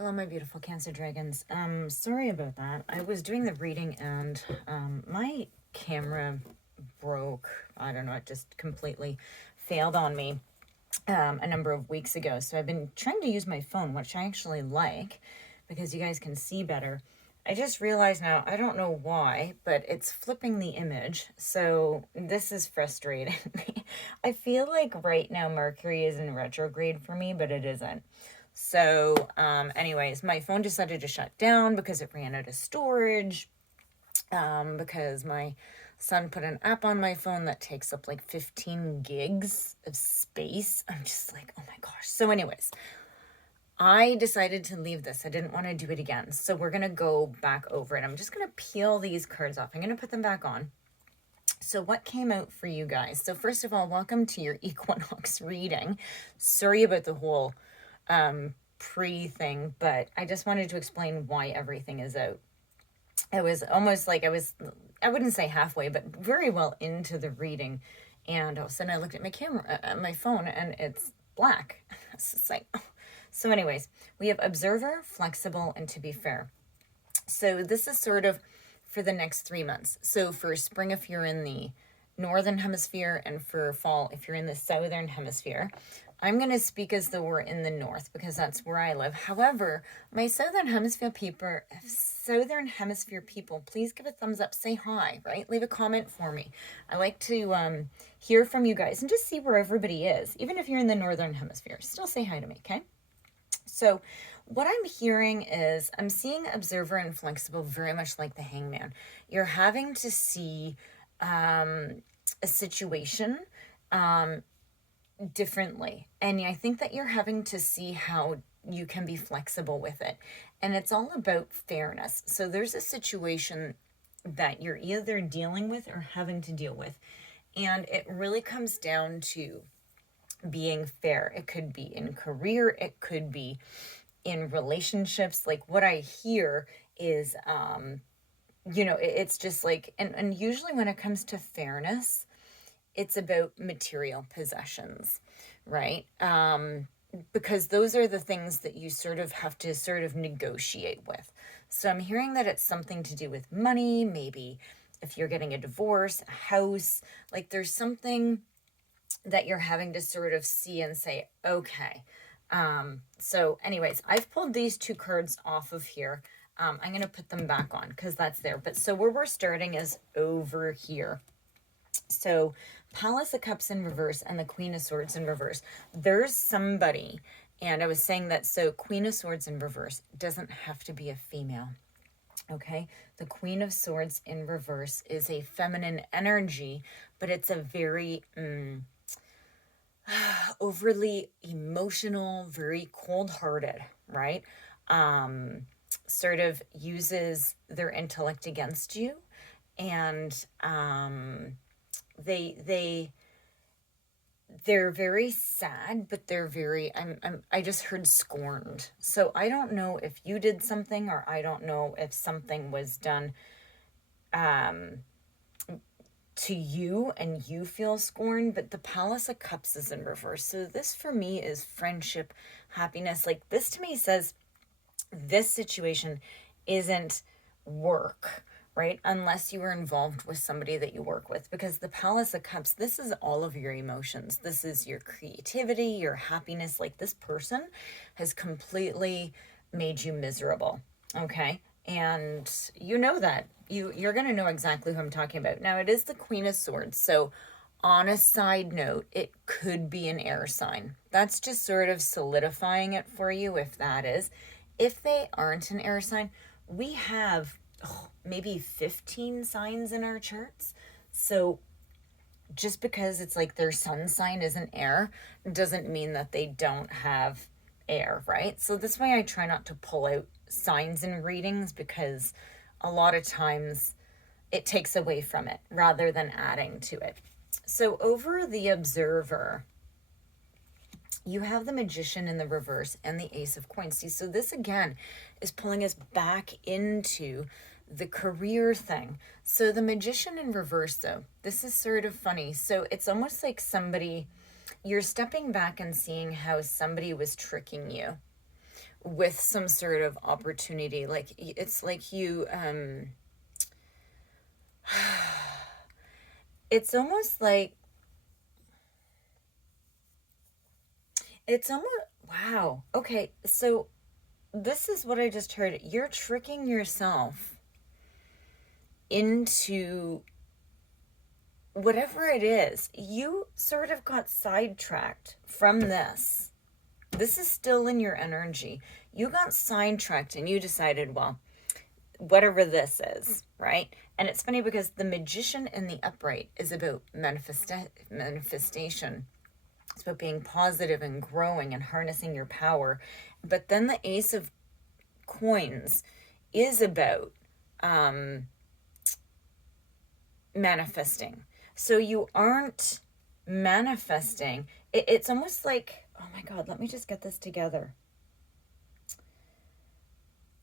Hello, my beautiful Cancer Dragons. Sorry about that. I was doing the reading and my camera broke. I don't know, it just completely failed on me a number of weeks ago. So I've been trying to use my phone, which I actually like because you guys can see better. I just realized now, I don't know why, but it's flipping the image. So this is frustrating me. I feel like right now Mercury is in retrograde for me, but it isn't. So anyways, my phone decided to shut down because it ran out of storage, because my son put an app on my phone that takes up like 15 gigs of space. I'm just like, oh my gosh. So anyways, I decided to leave this. I didn't want to do it again. So we're going to go back over it. I'm just going to peel these cards off. I'm going to put them back on. So what came out for you guys? So first of all, welcome to your Equinox reading. Sorry about the whole pre-thing, but I just wanted to explain why everything is out. It was almost like I wouldn't say halfway, but very well into the reading. And all of a sudden I looked at my camera, my phone, and it's black. It's just like, oh. So anyways, we have observer, flexible, and to be fair. So this is sort of for the next 3 months. So for spring, if you're in the northern hemisphere, and for fall, if you're in the southern hemisphere. I'm going to speak as though we're in the north because that's where I live. However, my southern hemisphere people, please give a thumbs up, say hi, right? Leave a comment for me. I like to hear from you guys and just see where everybody is. Even if you're in the northern hemisphere, still say hi to me, okay? So what I'm hearing is I'm seeing observer and flexible very much like the hangman. You're having to see a situation differently. And I think that you're having to see how you can be flexible with it. And it's all about fairness. So there's a situation that you're either dealing with or having to deal with. And it really comes down to being fair. It could be in career, it could be in relationships. Like what I hear is, it's just like, and usually when it comes to fairness, it's about material possessions, right? Because those are the things that you sort of have to sort of negotiate with. So I'm hearing that it's something to do with money, maybe if you're getting a divorce, a house, like there's something that you're having to sort of see and say, okay. So anyways, I've pulled these two cards off of here. I'm going to put them back on because that's there. But so where we're starting is over here. So Palace of Cups in reverse and the Queen of Swords in reverse. There's somebody, and I was saying that, so Queen of Swords in reverse doesn't have to be a female. Okay, the Queen of Swords in reverse is a feminine energy, but it's a very overly emotional, very cold-hearted, right? Sort of uses their intellect against you, and they're very sad, but they're very, I just heard scorned. So I don't know if you did something, or I don't know if something was done to you and you feel scorned, but the Palace of Cups is in reverse. So this for me is friendship, happiness. Like this to me says this situation isn't work, right? Unless you are involved with somebody that you work with, because the Palace of Cups, this is all of your emotions. This is your creativity, your happiness. Like this person has completely made you miserable, okay? And you know that. You're going to know exactly who I'm talking about. Now, it is the Queen of Swords. So on a side note, it could be an air sign. That's just sort of solidifying it for you if that is. If they aren't an air sign, we have maybe 15 signs in our charts. So just because it's like their sun sign isn't air doesn't mean that they don't have air, right? So that's why I try not to pull out signs in readings, because a lot of times it takes away from it rather than adding to it. So over the observer, you have the Magician in the reverse and the Ace of Coins. See, so this again is pulling us back into the career thing. So the Magician in reverse, though, this is sort of funny. So it's almost like somebody, you're stepping back and seeing how somebody was tricking you, with some sort of opportunity. Like, it's like you, it's almost like, it's almost, wow. Okay, so this is what I just heard. You're tricking yourself into whatever it is. You sort of got sidetracked from this. This is still in your energy. You got sidetracked and you decided, well, whatever this is, right? And it's funny because the Magician in the upright is about manifestation. It's about being positive and growing and harnessing your power. But then the Ace of Coins is about manifesting. So you aren't manifesting. It's almost like, oh my God, let me just get this together.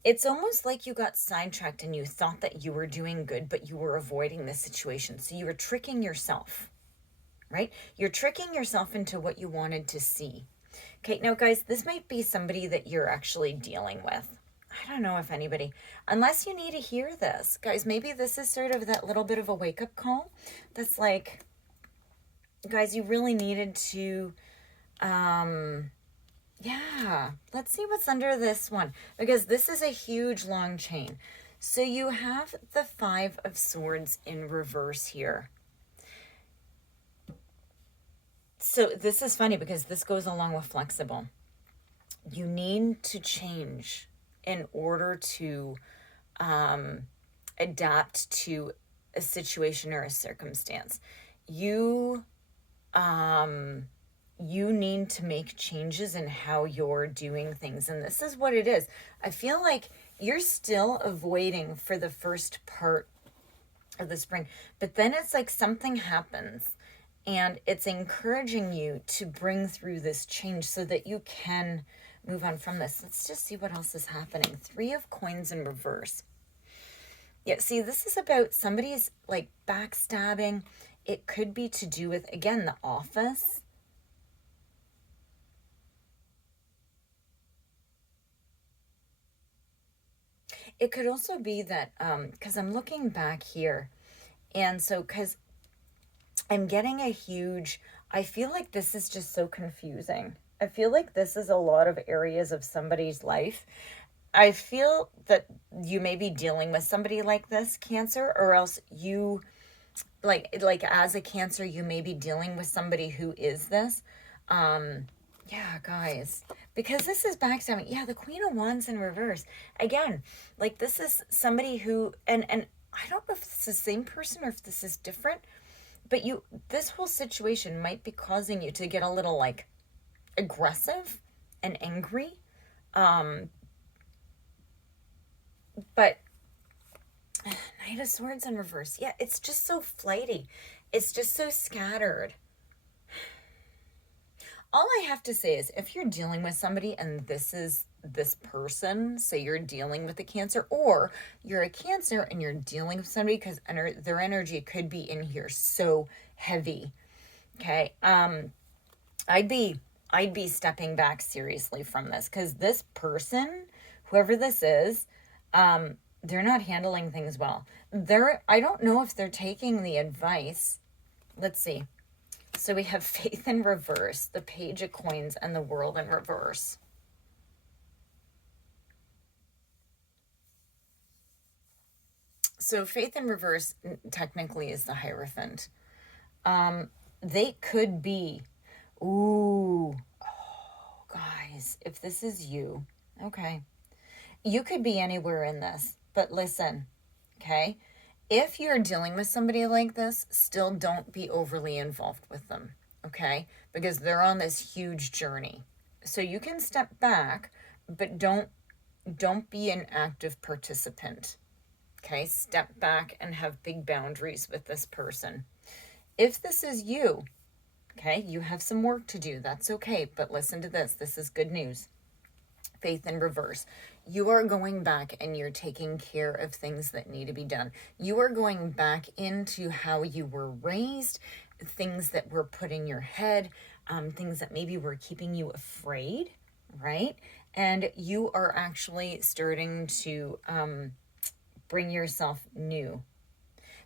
It's almost like you got sidetracked and you thought that you were doing good, but you were avoiding the situation. So you were tricking yourself, right? You're tricking yourself into what you wanted to see. Okay, now guys, this might be somebody that you're actually dealing with. I don't know if anybody, unless you need to hear this. Guys, maybe this is sort of that little bit of a wake-up call that's like, guys, you really needed to, yeah, let's see what's under this one, because this is a huge long chain. So you have the Five of Swords in reverse here. So this is funny because this goes along with flexible. You need to change in order to adapt to a situation or a circumstance. You need to make changes in how you're doing things. And this is what it is. I feel like you're still avoiding for the first part of the spring, but then it's like something happens and it's encouraging you to bring through this change so that you can move on from this. Let's just see what else is happening. Three of Coins in reverse. Yeah, see, this is about somebody's like backstabbing. It could be to do with, again, the office. It could also be that, because I'm looking back here, and so, because I'm getting a huge, I feel like this is just so confusing. I feel like this is a lot of areas of somebody's life. I feel that you may be dealing with somebody like this, Cancer, or else you, like as a Cancer, you may be dealing with somebody who is this. Yeah, guys, because this is backstabbing. Yeah, the Queen of Wands in reverse. Again, like this is somebody who, and I don't know if it's the same person or if this is different, but this whole situation might be causing you to get a little like aggressive and angry. But Knight of Swords in reverse. Yeah, it's just so flighty. It's just so scattered. All I have to say is if you're dealing with somebody and this is this person, say you're dealing with a Cancer, or you're a Cancer and you're dealing with somebody because their energy could be in here so heavy. Okay. I'd be stepping back seriously from this, because this person, whoever this is, they're not handling things well. I don't know if they're taking the advice. Let's see. So we have Faith in reverse, the Page of Coins, and the World in reverse. So Faith in reverse technically is the Hierophant. They could be, ooh, oh, guys, if this is you, okay, you could be anywhere in this, but listen, okay, if you're dealing with somebody like this, still don't be overly involved with them, okay? Because they're on this huge journey. So you can step back, but don't be an active participant, okay? Step back and have big boundaries with this person. If this is you, okay, you have some work to do. That's okay, but listen to this. This is good news. Faith in reverse. You are going back and you're taking care of things that need to be done. You are going back into how you were raised, things that were put in your head, things that maybe were keeping you afraid, right? And you are actually starting to bring yourself new,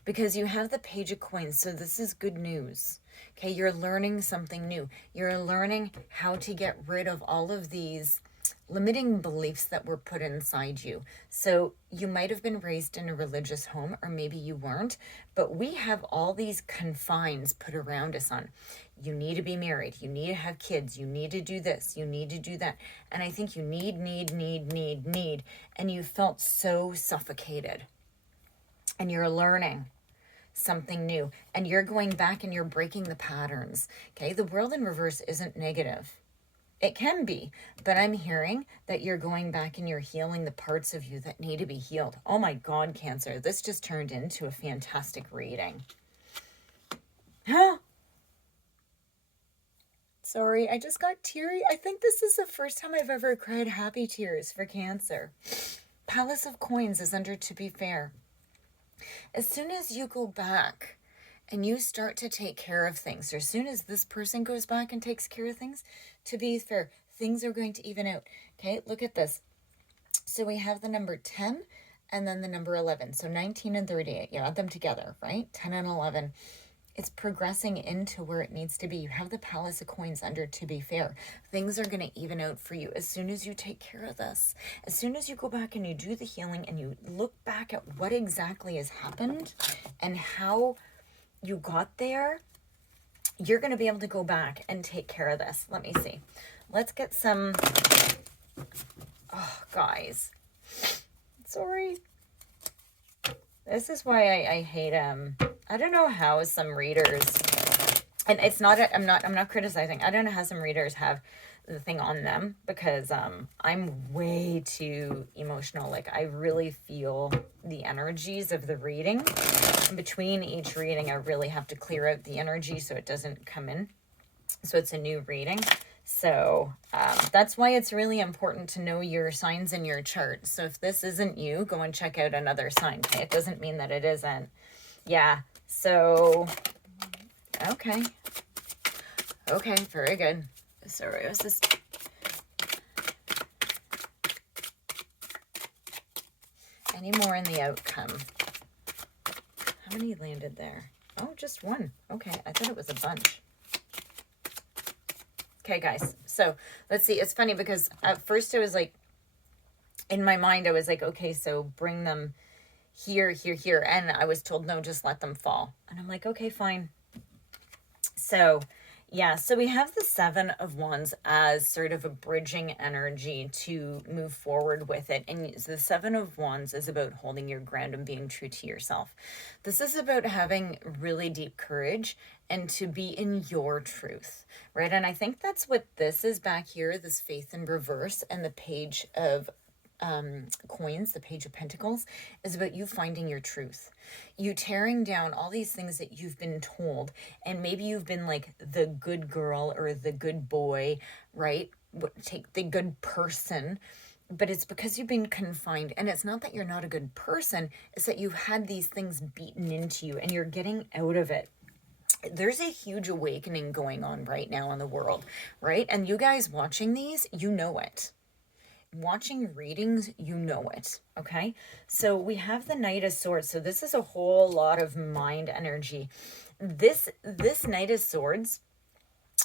because you have the Page of Coins. So this is good news. Okay, you're learning something new. You're learning how to get rid of all of these limiting beliefs that were put inside you. So you might have been raised in a religious home, or maybe you weren't, but we have all these confines put around us on, you need to be married, you need to have kids, you need to do this, you need to do that. And I think you need, and you felt so suffocated. And you're learning something new, and you're going back and you're breaking the patterns. Okay, the world in reverse isn't negative. It can be, but I'm hearing that you're going back and you're healing the parts of you that need to be healed. Oh my God, Cancer, this just turned into a fantastic reading. Huh? Sorry, I just got teary. I think this is the first time I've ever cried happy tears for Cancer. Palace of Coins is under to be fair. As soon as you go back and you start to take care of things, or as soon as this person goes back and takes care of things, to be fair, things are going to even out. Okay, look at this. So we have the number 10 and then the number 11. So 19 and 38, you add them together, right? 10 and 11. It's progressing into where it needs to be. You have the Palace of Coins under to be fair. Things are going to even out for you as soon as you take care of this. As soon as you go back and you do the healing and you look back at what exactly has happened and how you got there, you're going to be able to go back and take care of this. Let me see. Let's get some... Oh, guys. Sorry. This is why I hate I don't know how some readers, and it's not I'm not criticizing. I don't know how some readers have the thing on them, because I'm way too emotional. Like, I really feel the energies of the reading. In between each reading, I really have to clear out the energy so it doesn't come in. So it's a new reading. So that's why it's really important to know your signs in your chart. So if this isn't you, go and check out another sign. Okay? It doesn't mean that it isn't. Yeah. So, okay. Okay, very good. Sorry, was this... Any more in the outcome? How many landed there? Oh, just one. Okay, I thought it was a bunch. Okay, guys, so let's see. It's funny because at first I was like, in my mind, I was like, okay, so bring them here, here, here. And I was told, no, just let them fall. And I'm like, okay, fine. So, yeah, so we have the Seven of Wands as sort of a bridging energy to move forward with it. And the Seven of Wands is about holding your ground and being true to yourself. This is about having really deep courage and to be in your truth, right? And I think that's what this is back here, this Faith in reverse, and the Page of Coins, the Page of Pentacles, is about you finding your truth. You tearing down all these things that you've been told, and maybe you've been like the good girl or the good boy, right? Take the good person, but it's because you've been confined. And it's not that you're not a good person, it's that you've had these things beaten into you and you're getting out of it. There's a huge awakening going on right now in the world, right? And you guys watching these, you know it. Watching readings, you know it. Okay, so we have the Knight of Swords. So this is a whole lot of mind energy. This Knight of Swords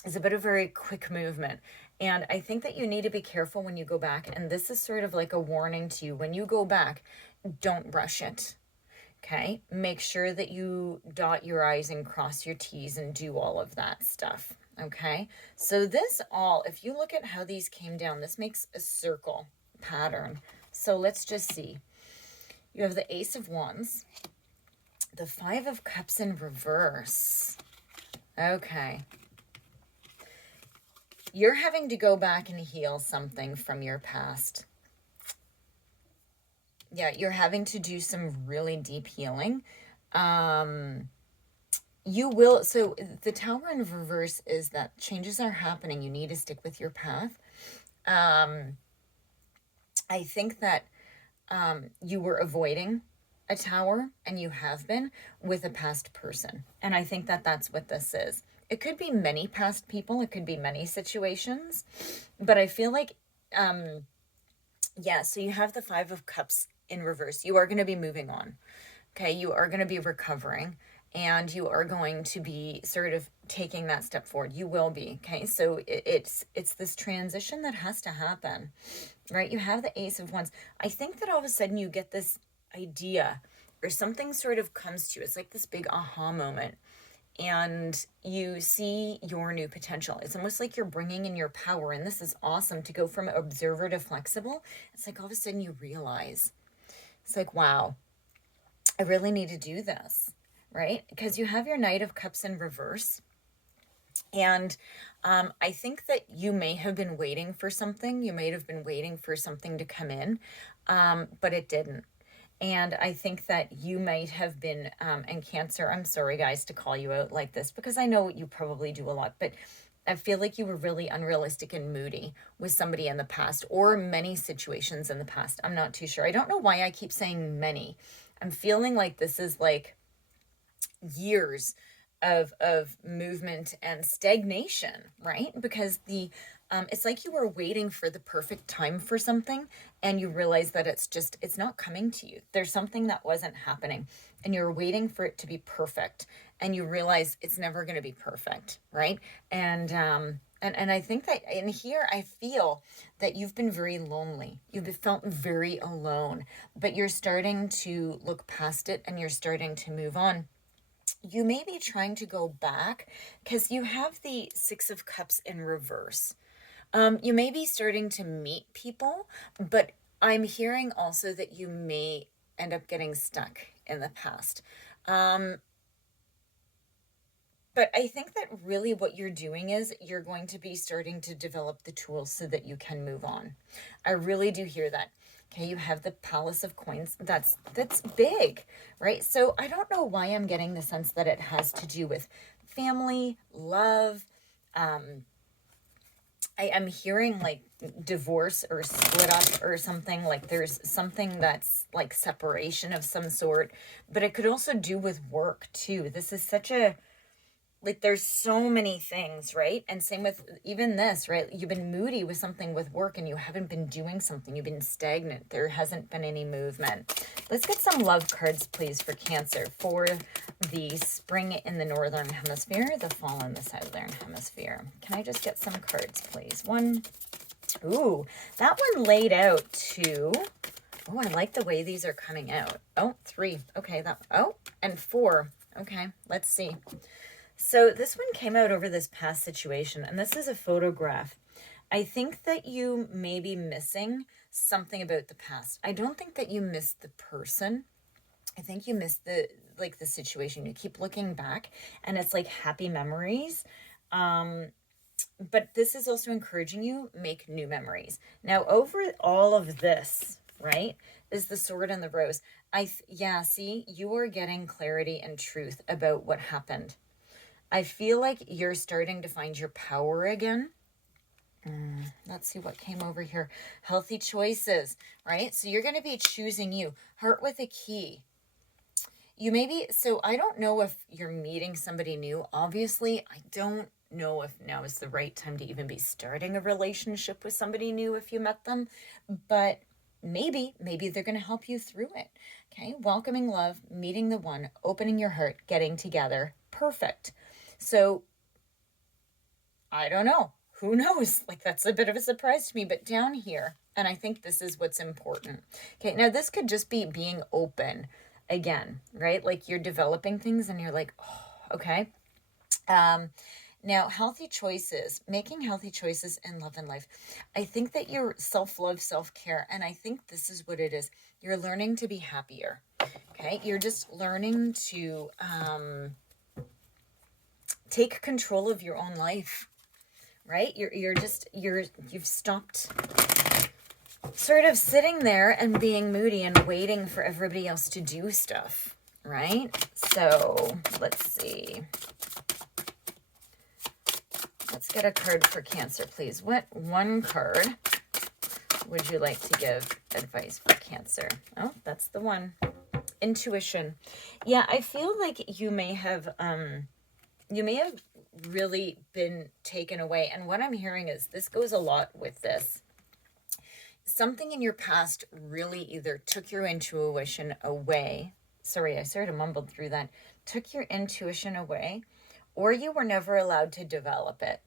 is about a very quick movement, and I think that you need to be careful when you go back. And this is sort of like a warning to you. When you go back, don't rush it. Okay, make sure that you dot your I's and cross your T's and do all of that stuff. Okay, so this all, if you look at how these came down, this makes a circle pattern. So let's just see. You have the Ace of Wands, the Five of Cups in reverse. Okay. You're having to go back and heal something from your past. Yeah, you're having to do some really deep healing. You will, so the Tower in reverse is that changes are happening. You need to stick with your path. I think that you were avoiding a tower, and you have been, with a past person. And I think that that's what this is. It could be many past people. It could be many situations. But I feel like Yeah, so you have the Five of Cups in reverse. You are going to be moving on. Okay, you are going to be recovering, and you are going to be sort of taking that step forward. You will be. Okay, so it's this transition that has to happen, right? You have the Ace of Wands. I think that all of a sudden you get this idea, or something sort of comes to you. It's like this big aha moment, and you see your new potential. It's almost like you're bringing in your power, and this is awesome to go from observer to flexible. It's like all of a sudden you realize, it's like, wow, I really need to do this, right? Because you have your Knight of Cups in reverse. And I think that you may have been waiting for something. You may have been waiting for something to come in, but it didn't. And I think that you might have been, and Cancer, I'm sorry, guys, to call you out like this, because I know you probably do a lot, but I feel like you were really unrealistic and moody with somebody in the past, or many situations in the past. I'm not too sure. I don't know why I keep saying many. I'm feeling like this is like years of movement and stagnation, right? Because the it's like you were waiting for the perfect time for something, and you realize that it's not coming to you. There's something that wasn't happening, and you're waiting for it to be perfect, and you realize it's never going to be perfect, right? And I think that in here, I feel that you've been very lonely. You've felt very alone, but you're starting to look past it, and you're starting to move on. You may be trying to go back because you have the Six of Cups in reverse. You may be starting to meet people, but I'm hearing also that you may end up getting stuck in the past. Um, but I think that really what you're doing is you're going to be starting to develop the tools so that you can move on. I really do hear that. Okay, you have the Palace of Coins. That's big, right? So I don't know why I'm getting the sense that it has to do with family, love. I am hearing like divorce or split up or something. Like there's something that's like separation of some sort, but it could also do with work too. This is such a, like there's so many things, right? And same with even this, right? You've been moody with something with work, and you haven't been doing something. You've been stagnant. There hasn't been any movement. Let's get some love cards, please, for Cancer, for the spring in the northern hemisphere, the fall in the southern hemisphere. Can I just get some cards, please? One. Ooh, that one laid out two. Oh, I like the way these are coming out. Oh, three. Okay, and four. Okay, let's see. So this one came out over this past situation, and this is a photograph. I think that you may be missing something about the past. I don't think that you missed the person. I think you missed the situation. You keep looking back, and it's like happy memories. But this is also encouraging you make new memories. Now, over all of this, right, is the Sword and the Rose. Yeah, see, you are getting clarity and truth about what happened. I feel like you're starting to find your power again. Let's see what came over here. Healthy choices, right? So you're going to be choosing you. Heart with a key. You maybe, so I don't know if you're meeting somebody new. Obviously, I don't know if now is the right time to even be starting a relationship with somebody new if you met them. But maybe they're going to help you through it. Okay, welcoming love, meeting the one, opening your heart, getting together. Perfect. So I don't know. Who knows? Like that's a bit of a surprise to me, but down here, and I think this is what's important. Okay, now this could just be being open again, right? Like you're developing things and you're like, oh, okay. Now, healthy choices, making healthy choices in love and life. I think that you're self-love, self-care, and I think this is what it is. You're learning to be happier. Okay, you're just learning to take control of your own life, right? You've stopped sort of sitting there and being moody and waiting for everybody else to do stuff, right? So let's see. Let's get a card for Cancer, please. What one card would you like to give advice for Cancer? Oh, that's the one. Intuition. Yeah, I feel like you may have really been taken away. And what I'm hearing is this goes a lot with this. something in your past really either took your intuition away. Sorry, I sort of mumbled through that. Took your intuition away, or you were never allowed to develop it,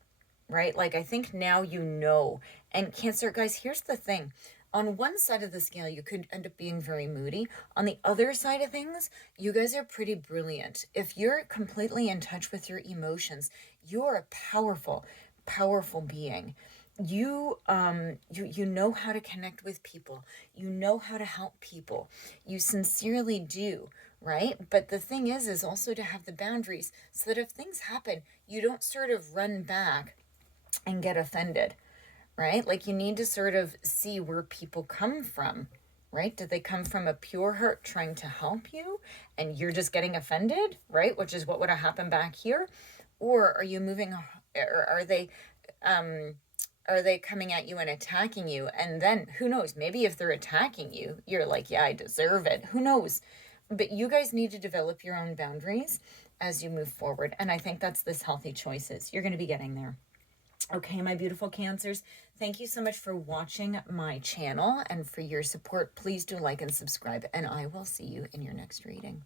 right? Like, I think now you know. And Cancer, guys, here's the thing. On one side of the scale, you could end up being very moody. On the other side of things, you guys are pretty brilliant. If you're completely in touch with your emotions, you're a powerful, powerful being. You know how to connect with people. You know how to help people. You sincerely do, right? But the thing is also to have the boundaries so that if things happen, you don't sort of run back and get offended, right? Like, you need to sort of see where people come from, right? Do they come from a pure heart trying to help you and you're just getting offended, right? Which is what would have happened back here. Or are you moving, or are they coming at you and attacking you? And then who knows, maybe if they're attacking you, you're like, yeah, I deserve it. Who knows? But you guys need to develop your own boundaries as you move forward. And I think that's this healthy choices. You're going to be getting there. Okay, my beautiful Cancers, thank you so much for watching my channel and for your support. Please do like and subscribe, and I will see you in your next reading.